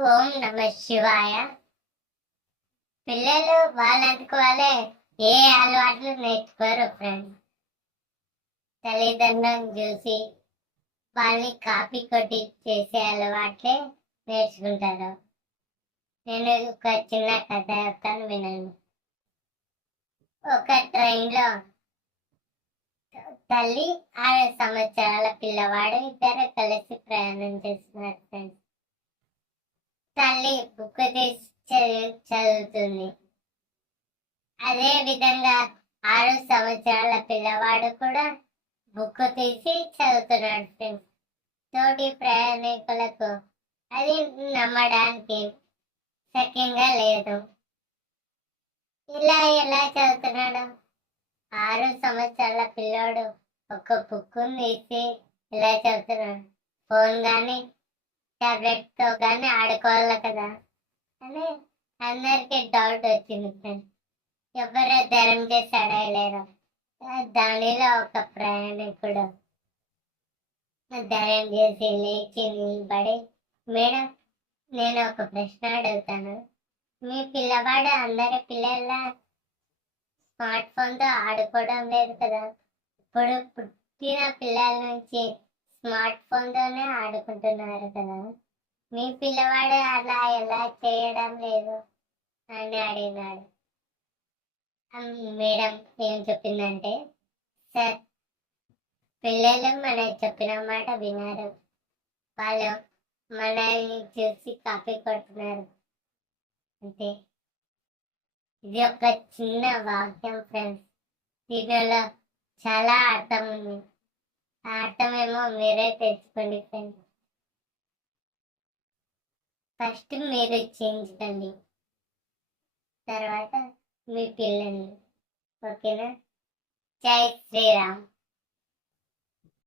ఓం నమ శివాయ. పిల్లలు వాళ్ళంతకు వాళ్ళే ఏ అలవాట్లు నేర్చుకోరు ఫ్రెండ్స్ తల్లిదండ్రులను చూసి వాళ్ళని కాపీ కొట్టి చేసే అలవాట్లే నేర్చుకుంటారు. నేను ఒక చిన్న కథ చెప్తాను వినండి. ఒక ట్రైన్లో తల్లి ఆరు సంవత్సరాల పిల్లవాడు ఇద్దరు కలిసి ప్రయాణం చేస్తున్నారు ఫ్రెండ్స్ తల్లి బుక్ తీసి చదువుతుంది. అదే విధంగా ఆరు సంవత్సరాల పిల్లవాడు కూడా బుక్ తీసి చదువుతున్నాడు. ఫ్రెండ్స్ తోటి ప్రయాణికులకు అది నమ్మడానికి సఖ్యంగా లేదు. ఇలా ఎలా చదువుతున్నాడు? ఆరు సంవత్సరాల పిల్లోడు ఒక బుక్ తీసి ఇలా చదువుతున్నాడు? ఫోన్ కానీ టాబ్లెట్తో కానీ ఆడుకోవాలి కదా అని అందరికి డౌట్ వచ్చింది ఫ్రెండ్స్ ఎవరు ధరం చేసి అడగలేరు దానిలో ఒక ప్రయాణికుడు ధైర్యం చేసి లేచి నిలబడి మేడం నేను ఒక ప్రశ్న అడుగుతాను. మీ పిల్లవాడు అందరి పిల్లల స్మార్ట్ ఫోన్తో ఆడుకోవడం లేదు కదా. ఇప్పుడు పుట్టిన పిల్లల నుంచి స్మార్ట్ ఫోన్తోనే ఆడుకుంటున్నారు కదా. మీ పిల్లవాడు అలా ఎలా చేయడం లేదు అని అడిగినాడు. మేడం ఏం చెప్పిందంటే సార్ పిల్లలు మన చెప్పిన మాట వినారు వాళ్ళు మనల్ని చూసి కాపీ కొడుతున్నారు. అంతే ఇది ఒక చిన్న వాక్యం ఫ్రెండ్స్. దీనిలో చాలా అర్థం ఉంది. ఆటమేమో మీరే తెచ్చుకోండి ఫ్రెండ్స్. ఫస్ట్ మీరు చేయించండి తర్వాత మీ పిల్లల్ని. ఓకేనా? జై శ్రీరామ్.